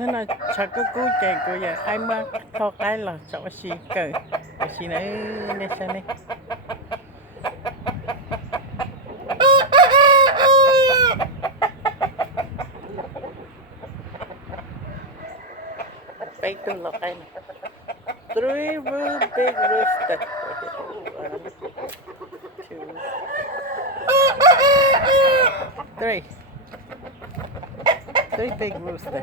Nó là chả có cú chạy của giờ ai mà thọ cái là cháu xí cờ xí này này sao này bay tu lo cái này three big rooster one two three big rooster.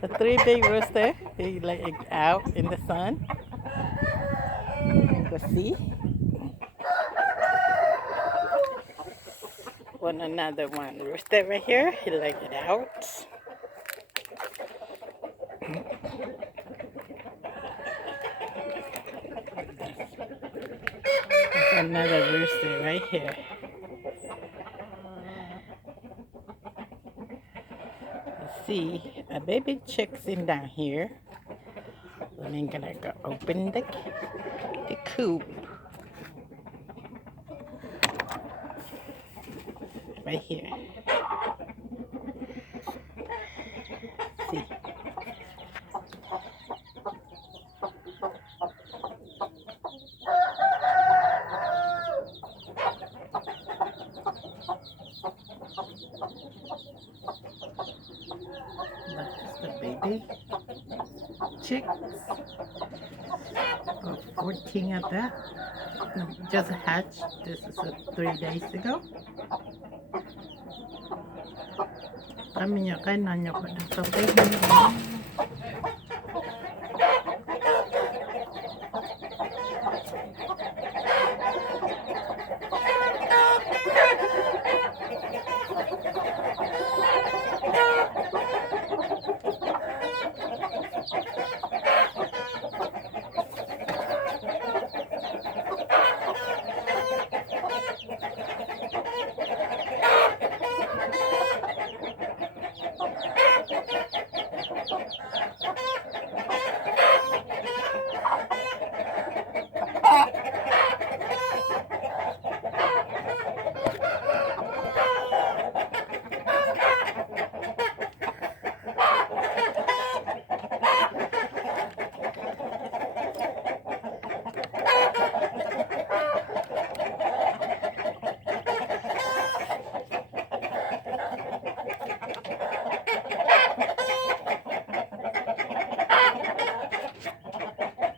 The three big rooster, they like out in the sun, in the sea. Another one rooster right here. He like it out. There's another rooster right here. See a baby chick's in down here. And I'm gonna go open the coop. Right here. See. That's the baby chicks. About 14 of that. No, just hatched. This is 3 days ago. Kami niya kay nanyo ko na sa baby.